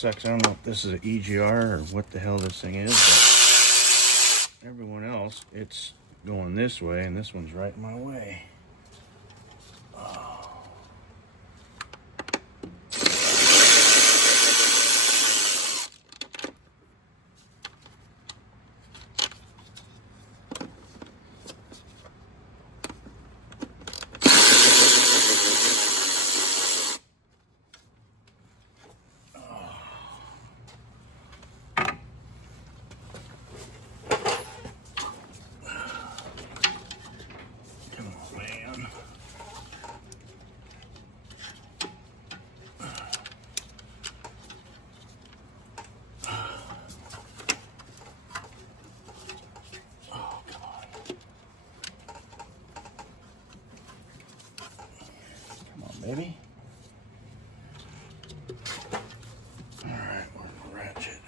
sucks. I don't know if this is an EGR or what the hell this thing is, but everyone else, it's going this way, and this one's right in my way. Maybe. All right, we're gonna ratchet.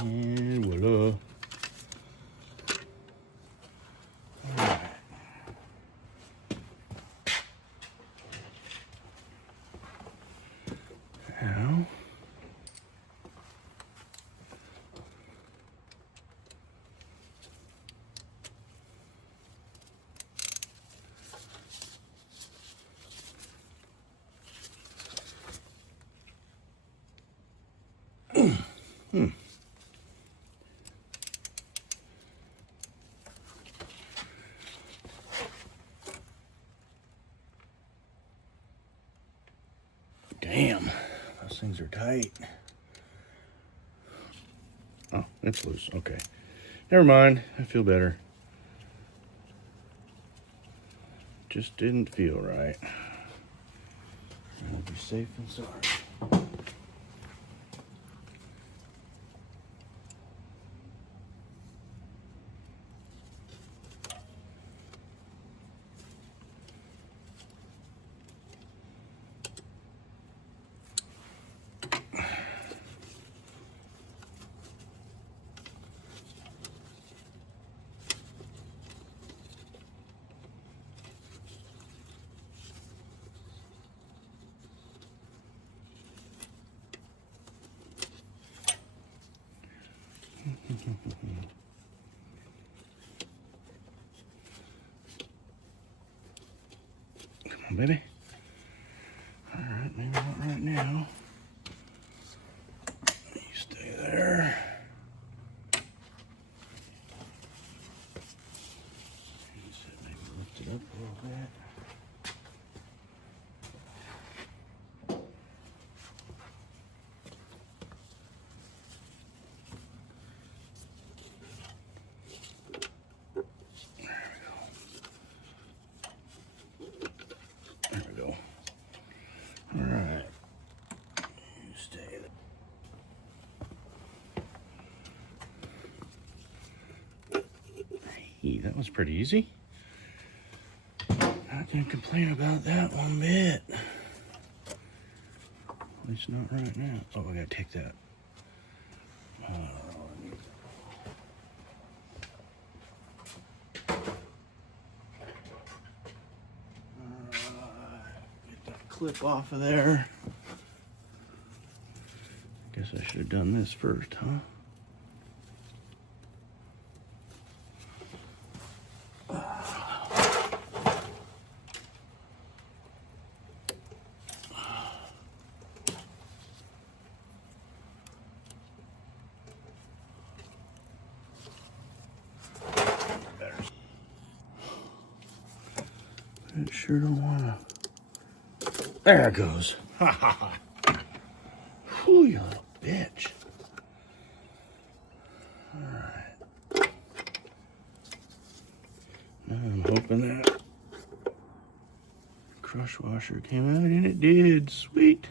And voila. All right. Now, damn, those things are tight. Oh, it's loose. Okay. Never mind. I feel better. Just didn't feel right. I'll be safe and sorry. Come on, baby. All right, maybe not right now. You stay there. Maybe lift it up a little bit. That was pretty easy. Not gonna complain about that one bit. At least not right now. Oh, I gotta take that. Get that clip off of there. Guess I should have done this first, huh? I sure don't wanna. There it goes. Ha ha ha. Whew, you little bitch. Alright. Now I'm hoping that crush washer came out, and it did. Sweet.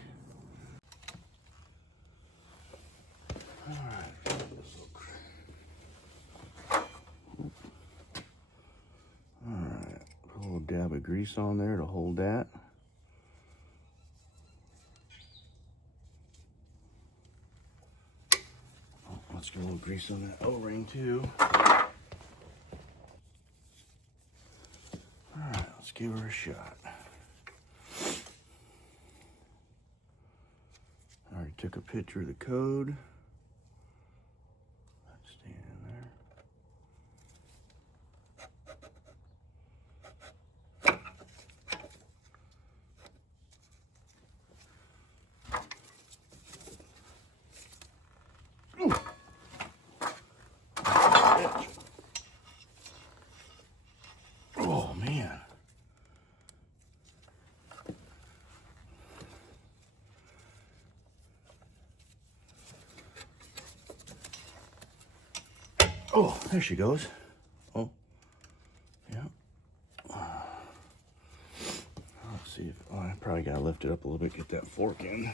Alright. bit of grease on there to hold that. Oh, let's get a little grease on that O-ring too. Alright, let's give her a shot. I already took a picture of the code. That's staying in there. Oh man. Oh, there she goes. Oh, yeah. Let's see if, oh, I probably gotta lift it up a little bit, get that fork in.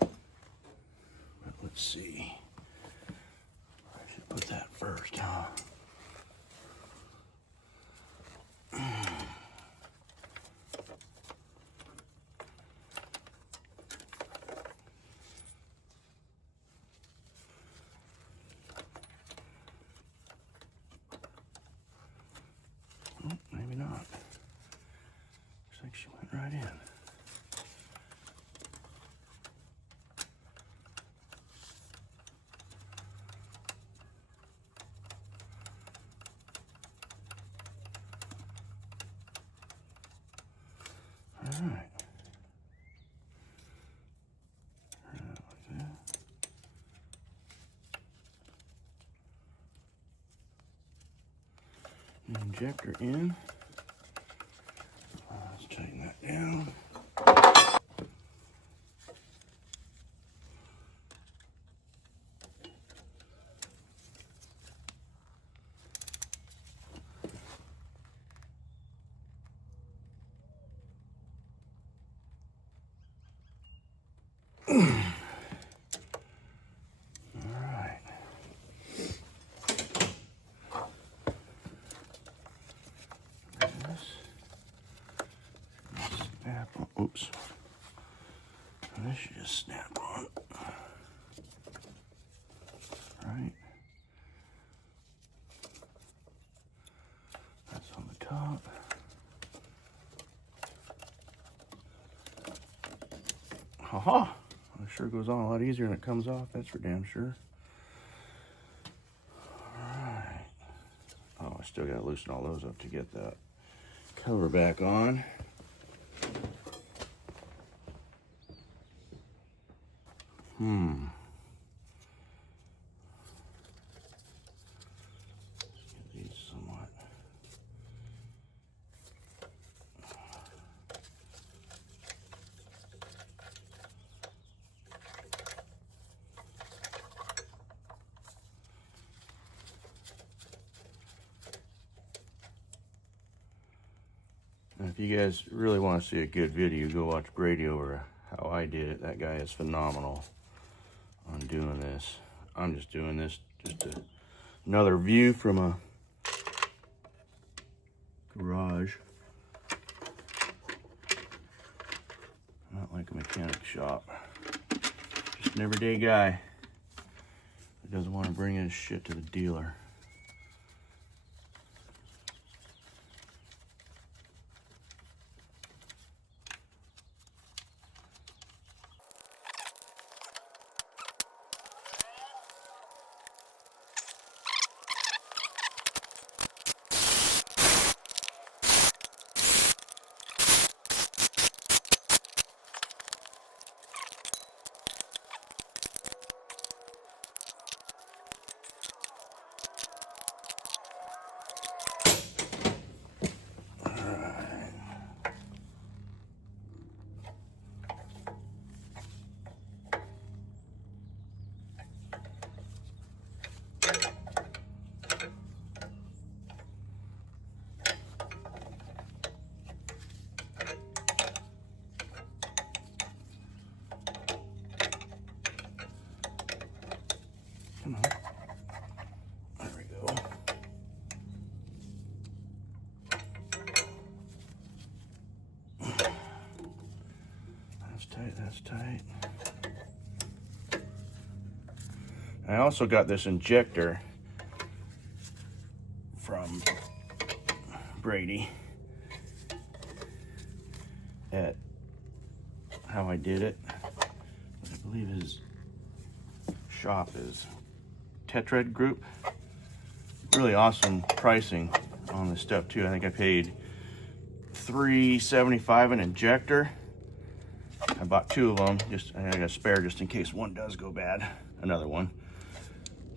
But let's see. I should put that first, huh? Oh, maybe not. Looks like she went right in. All right. Like that. Injector in. Let's tighten that down. Oops. This should just snap on. Right. That's on the top. Haha. It sure goes on a lot easier than it comes off. That's for damn sure. Alright. Oh, I still gotta loosen all those up to get that cover back on. Let's get these somewhat. And if you guys really want to see a good video, go watch Brady over how I did it. That guy is phenomenal on doing this. I'm just doing this another view from a garage. Not like a mechanic shop. Just an everyday guy that doesn't want to bring his shit to the dealer. That's tight, that's tight. I also got this injector from Brady at How I Did It. I believe his shop is Tetrad Group. Really awesome pricing on this stuff too. I think I paid $3.75 an injector. I bought 2 of them, I got a spare just in case one does go bad, another one.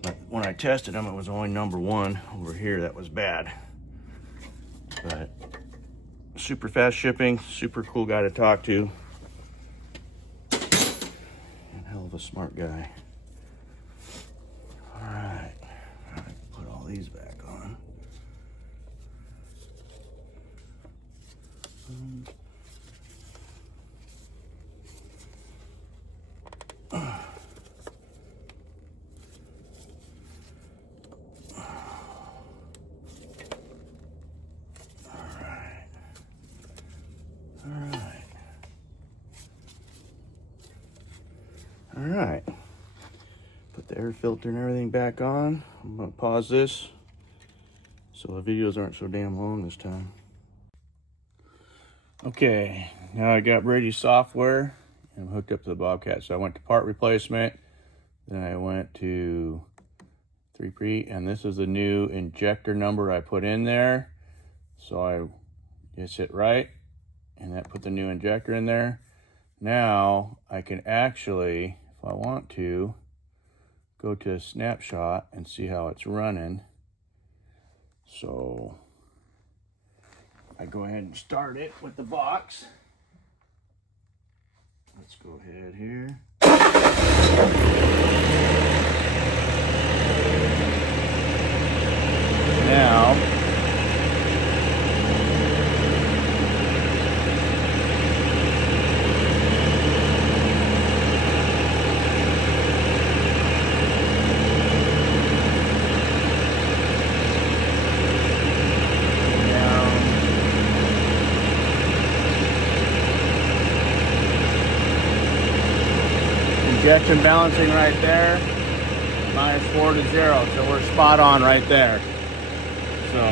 But when I tested them, it was only number 1 over here that was bad. But super fast shipping, super cool guy to talk to. And hell of a smart guy. All right, put all these back on. All right, put the air filter and everything back on. I'm gonna pause this so the videos aren't so damn long this time. Okay, now I got Brady's software and I'm hooked up to the Bobcat. So I went to part replacement, then I went to 3P, and this is the new injector number I put in there. So I just hit right, and that put the new injector in there. Now I can actually, if I want to, go to a snapshot and see how it's running. So I go ahead and start it with the box. Let's go ahead here. Now injection balancing right there, -4 to 0, so we're spot on right there. So